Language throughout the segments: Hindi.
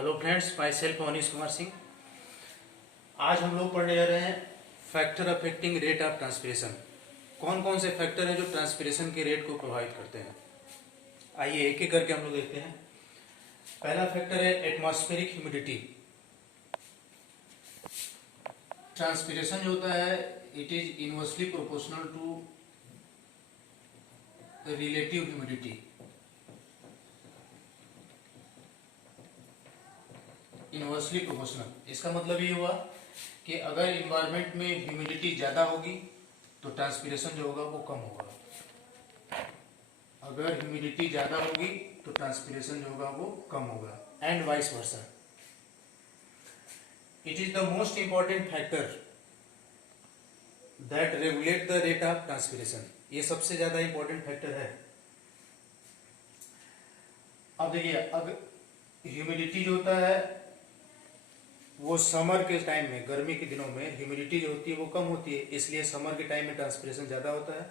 Hello friends, myself Avanish Kumar Singh. आज हम लोग पढ़ने जा रहे हैं factor affecting rate of transpiration. कौन कौन से फैक्टर हैं जो ट्रांसपिरेशन के रेट को प्रभावित करते हैं। आइए एक एक करके हम लोग देखते हैं। पहला फैक्टर है एटमॉस्फेरिक ह्यूमिडिटी। ट्रांसपिरेशन जो होता है it is inversely proportional to relative humidity. Inversely proportional, इसका मतलब ये हुआ कि अगर इन्वायरमेंट में ह्यूमिडिटी ज्यादा होगी तो ट्रांसपिरेशन जो होगा वो कम होगा। अगर ह्यूमिडिटी ज्यादा होगी तो ट्रांसपिरेशन जो होगा वो कम होगा, and vice versa. It is the most important factor that regulate the rate of transpiration. ये सबसे ज्यादा इंपॉर्टेंट फैक्टर है। अब देखिए, अगर ह्यूमिडिटी जो होता है वो समर के टाइम में, गर्मी के दिनों में ह्यूमिडिटी जो होती है वो कम होती है, इसलिए समर के टाइम में ट्रांसपिरेशन ज़्यादा होता है।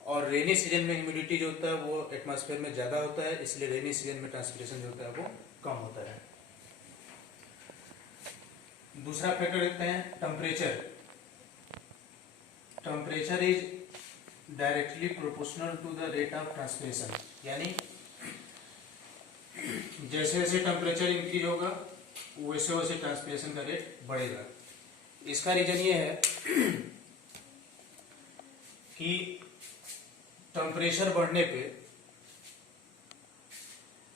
और रेनी सीजन में ह्यूमिडिटी जो होता है वो एटमॉस्फेयर में ज़्यादा होता है, इसलिए रेनी सीजन में ट्रांसपिरेशन जो होता है वो कम होता है। दूसरा फैक्टर देखते हैं temperature. Temperature is directly proportional to the rate of transpiration. यानी जैसे जैसे टेम्परेचर इंक्रीज होगा वैसे वैसे ट्रांसपिरेशन का रेट बढ़ेगा। इसका रीजन ये है कि टेम्परेचर बढ़ने पे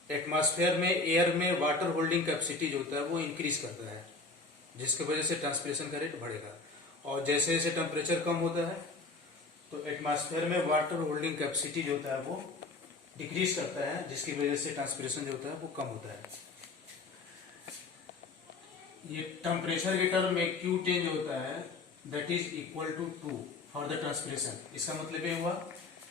एटमॉस्फेयर में, एयर में वाटर होल्डिंग कैपेसिटी जो होता है वो इंक्रीज करता है, जिसकी वजह से ट्रांसपिरेशन का रेट बढ़ेगा। और जैसे जैसे टेम्परेचर कम होता है तो एटमॉस्फेयर में वाटर होल्डिंग कैपेसिटी जो होता है वो डिक्रीज करता है, जिसकी वजह से ट्रांसपिरेशन जो होता है वो कम होता है। ये टेम्परेचर के टर्म में क्यू टेन जो होता है that is equal to 2 for the transpiration. इसका मतलब ये हुआ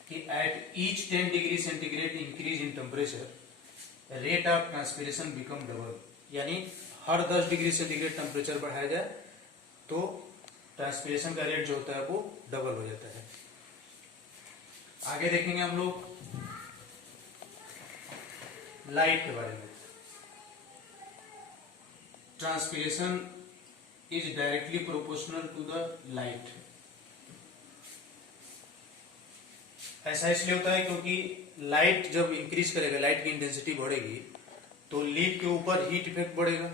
कि at each 10 degree centigrade increase in temperature rate of transpiration become double. यानी हर 10 डिग्री सेंटीग्रेड टेम्परेचर बढ़ाया जाए तो ट्रांसपिरेशन का रेट जो होता है वो डबल हो जाता है। आगे देखेंगे हम लोग लाइट के बारे में। Transpiration is directly proportional to the light. ऐसा इसलिए होता है क्योंकि लाइट जब इंक्रीज करेगा, लाइट की इंटेंसिटी बढ़ेगी तो लीफ के ऊपर हीट इफेक्ट बढ़ेगा,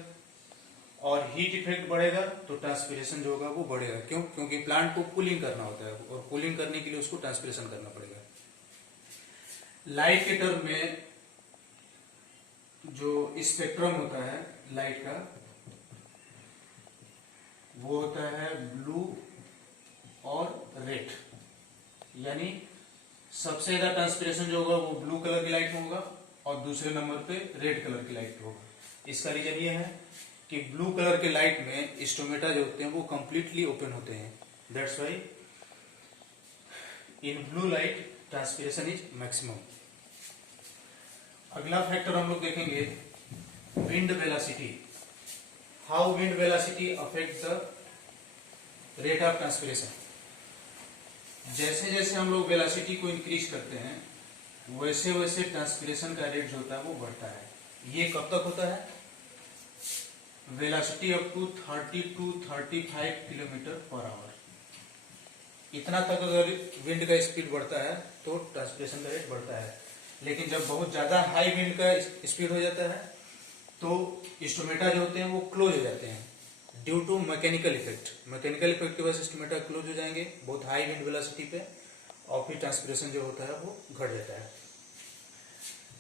और हीट इफेक्ट बढ़ेगा तो ट्रांसपिरेशन जो होगा वो बढ़ेगा। क्यों? क्योंकि प्लांट को कूलिंग करना होता है, और कूलिंग करने के लिए उसको ट्रांसपिरेशन करना पड़ेगा। लाइट के टर्म में जो स्पेक्ट्रम होता है लाइट का वो होता है ब्लू और रेड। यानी सबसे ज्यादा ट्रांसपिरेशन जो होगा वो ब्लू कलर की लाइट में होगा और दूसरे नंबर पे रेड कलर की लाइट में होगा। इसका रीजन ये है कि ब्लू कलर के लाइट में स्टोमेटा जो होते हैं वो कंप्लीटली ओपन होते हैं। That's why in blue light transpiration is maximum. अगला फैक्टर हम लोग देखेंगे wind velocity. How wind velocity affect the rate of transpiration. जैसे जैसे हम लोग वेलोसिटी को इंक्रीज करते हैं वैसे वैसे ट्रांसपिरेशन का रेट जो होता है वो बढ़ता है। ये कब तक होता है? Velocity up to 30 to 35 kilometre per hour. इतना तक अगर विंड का स्पीड बढ़ता है तो ट्रांसपिरेशन का रेट बढ़ता है। लेकिन जब बहुत ज्यादा हाई विंड का स्पीड हो जाता है तो स्टोमेटा जो होते हैं वो क्लोज हो जाते हैं due to mechanical effect. Mechanical effect की वजह से स्टोमेटा क्लोज हो जाएंगे बहुत हाई विंड वेलोसिटी पे, और फिर ट्रांसपिरेशन जो होता है वो घट जाता है।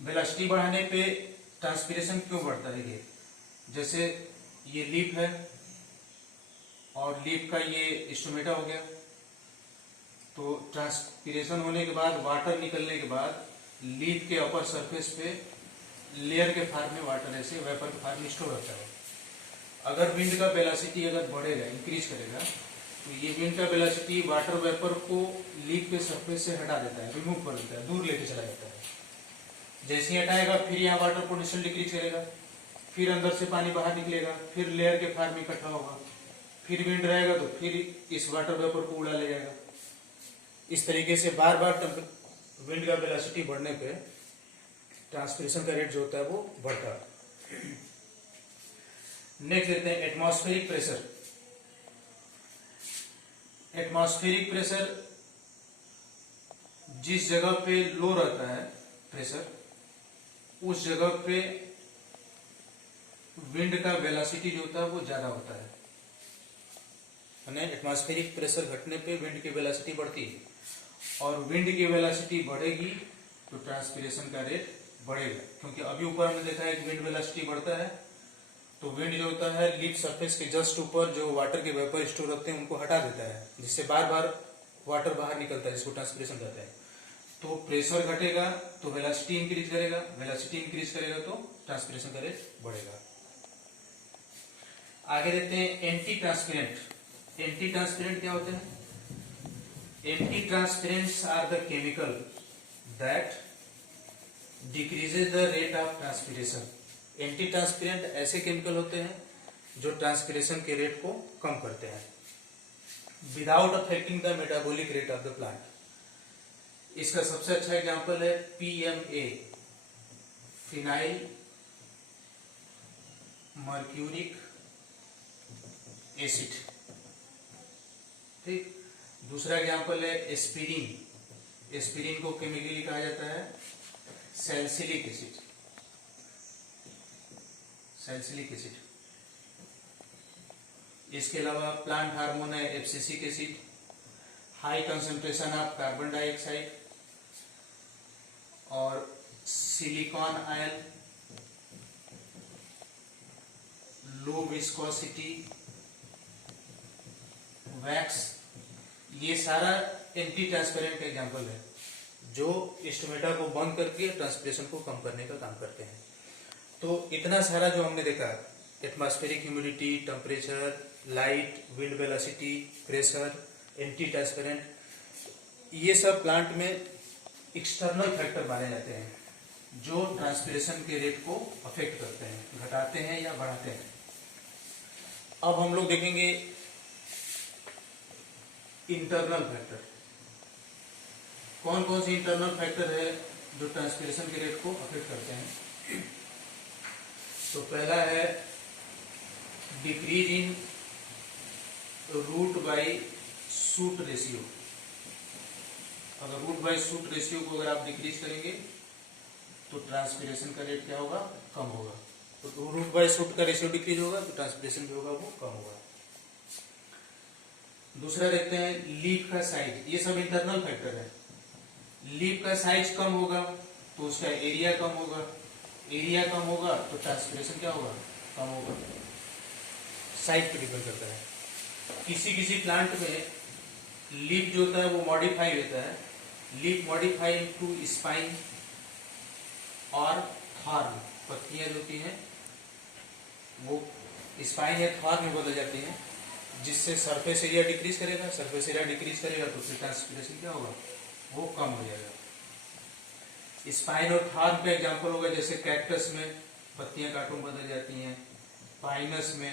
वेलोसिटी बढ़ाने पे ट्रांसपिरेशन क्यों बढ़ता है? देखिए, जैसे ये लीफ है और लीफ का ये स्टोमेटा हो गया, तो ट्रांसपिरेशन होने के बाद, वाटर निकलने के बाद लीफ के अपर सरफेस पे लेयर के फॉर्म में वाटर ऐसे वेपर के फॉर्म में स्टोर होता है। अगर विंड का वेलोसिटी अगर बढ़ेगा, इंक्रीज करेगा, तो ये विंड का वेलोसिटी वाटर वेपर को लीफ के सरफेस से हटा देता है, रिमूव कर देता है, दूर लेके चला जाता है। जैसे ही हटाएगा फिर यहाँ वाटर पोटेंशियल डिक्रीज करेगा, फिर अंदर से पानी बाहर निकलेगा, फिर लेयर के फॉर्म में इकट्ठा होगा, फिर विंड रहेगा तो फिर इस वाटर वेपर को उड़ा ले जाएगा। इस तरीके से बार बार विंड का वेलोसिटी बढ़ने पे ट्रांसपिरेशन का रेट जो होता है वो बढ़ता है। नेक्स्ट लेते हैं एटमॉस्फेरिक प्रेशर। एटमॉस्फेरिक प्रेशर जिस जगह पे लो रहता है प्रेशर, उस जगह पे विंड का वेलोसिटी जो होता है वो ज्यादा होता है। एटमॉस्फेरिक प्रेशर घटने पे विंड की वेलोसिटी बढ़ती है, और विंड की वेलोसिटी बढ़ेगी तो ट्रांसपीरेशन का रेट बढ़ेगा। क्योंकि अभी ऊपर हमने देखा है कि विंड वेलोसिटी बढ़ता है तो विंड जो होता है लीफ सरफेस के जस्ट ऊपर जो वाटर के वेपर स्टोर रहते हैं उनको हटा देता है, जिससे बार बार वाटर बाहर निकलता है, जिसको ट्रांसपीरेशन कहते हैं। तो प्रेशर घटेगा तो वेलोसिटी इंक्रीज करेगा, वेलोसिटी इंक्रीज करेगा तो ट्रांसपीरेशन का रेट बढ़ेगा। आगे देखते हैं एंटी ट्रांसपेरेंट। एंटी ट्रांसपेरेंट क्या होते हैं? Anti transpirants are the chemical that decreases the rate of transpiration. Anti transpirant ऐसे केमिकल होते हैं जो ट्रांसपीरेशन के रेट को कम करते हैं without affecting the metabolic rate of the plant. इसका सबसे अच्छा एग्जांपल है PMA, फिनाइल मर्क्यूरिक एसिड। ठीक। दूसरा एग्जांपल है एस्पिरिन। एस्पिरिन को केमिकली कहा जाता है सैलिसिलिक एसिड। Salicylic acid. इसके अलावा प्लांट हार्मोन है abscisic acid, high concentration of carbon dioxide और silicon oil, low viscosity, wax. ये सारा एंटी ट्रांसपेरेंट का एग्जांपल है जो स्टोमेटा को बंद करके ट्रांसपीरेशन को कम करने का काम करते हैं। तो इतना सारा जो हमने देखा, atmospheric humidity, temperature, light, wind velocity, pressure, anti transparent, ये सब प्लांट में एक्सटर्नल फैक्टर माने जाते हैं जो ट्रांसपीरेशन के रेट को अफेक्ट करते हैं, घटाते हैं या बढ़ाते हैं। अब हम लोग देखेंगे इंटरनल फैक्टर। कौन कौन से इंटरनल फैक्टर है जो ट्रांसपीरेशन के रेट को अफेक्ट करते हैं? तो पहला है decrease in root by shoot ratio. अगर रूट बाय शूट रेशियो को अगर आप डिक्रीज करेंगे तो ट्रांसपीरेशन का रेट क्या होगा? कम होगा। तो रूट बाय शूट का रेशियो डिक्रीज होगा तो ट्रांसपीरेशन जो होगा वो कम होगा। दूसरा देखते हैं लीफ का साइज। ये सब इंटरनल फैक्टर है। लीफ का साइज कम होगा तो उसका एरिया कम होगा, एरिया कम होगा तो ट्रांसपीरेशन क्या होगा? कम होगा। साइज पे डिपेंड करता है। किसी किसी प्लांट में लीफ जो होता है वो मॉडिफाई होता है। लीफ मॉडिफाई इनटू स्पाइन और थॉर्न। पत्तियां जो होती हैं वो स्पाइन या थॉर्न में बदल जाती हैं, जिससे सरफेस एरिया डिक्रीज करेगा। सरफेस एरिया डिक्रीज करेगा तो फिर ट्रांसपीरेशन क्या होगा? वो कम हो जाएगा। स्पाइन और थॉर्न का एग्जांपल होगा जैसे कैक्टस में पत्तियां कार्टून बदल जाती हैं, पाइनस में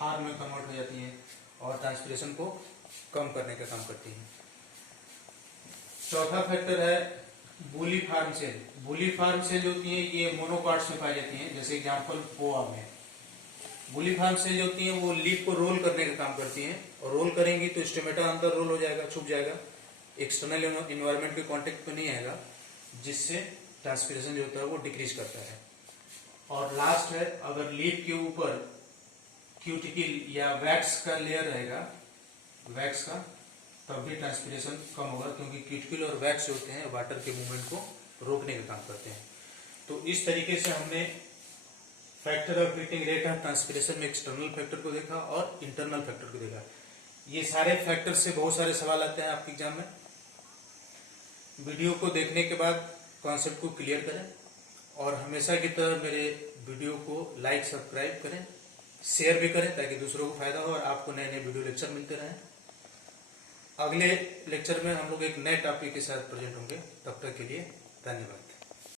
थॉर्न में कन्वर्ट हो जाती हैं और ट्रांसपीरेशन को कम करने का काम करती हैं। चौथा फैक्टर है बूलीफॉर्म सेल। बूलीफॉर्म सेल जो होती हैं ये मोनोकॉट्स में पाई जाती हैं, जैसे एग्जांपल पोआ में। बूलीफॉर्म सेल जो होती हैं वो लीफ को रोल करने का काम करती हैं, और रोल करेंगी तो स्टोमेटा अंदर रोल हो जाएगा, छुप जाएगा, एक्सटर्नल इन्वायरमेंट के कांटेक्ट में नहीं आएगा, जिससे ट्रांसपीरेशन जो होता है वो डिक्रीज करता है। और लास्ट है, अगर लीफ के ऊपर क्यूटिकल या वैक्स का लेयर रहेगा, वैक्स का, तब भी ट्रांसपीरेशन कम होगा, क्योंकि क्यूटिकल और वैक्स होते हैं वाटर के मूवमेंट को रोकने का काम करते हैं। तो इस तरीके से हमने factor of heating rate of transpiration में एक्सटर्नल फैक्टर को देखा और इंटरनल फैक्टर को देखा। ये सारे फैक्टर से बहुत सारे सवाल आते हैं आपके एग्जाम में। वीडियो को देखने के बाद कॉन्सेप्ट को क्लियर करें, और हमेशा की तरह मेरे वीडियो को लाइक सब्सक्राइब करें, शेयर भी करें ताकि दूसरों को फायदा हो और आपको नए नए वीडियो लेक्चर मिलते रहें। अगले लेक्चर में हम लोग एक नए टॉपिक के साथ प्रेजेंट होंगे। तब तक के लिए धन्यवाद।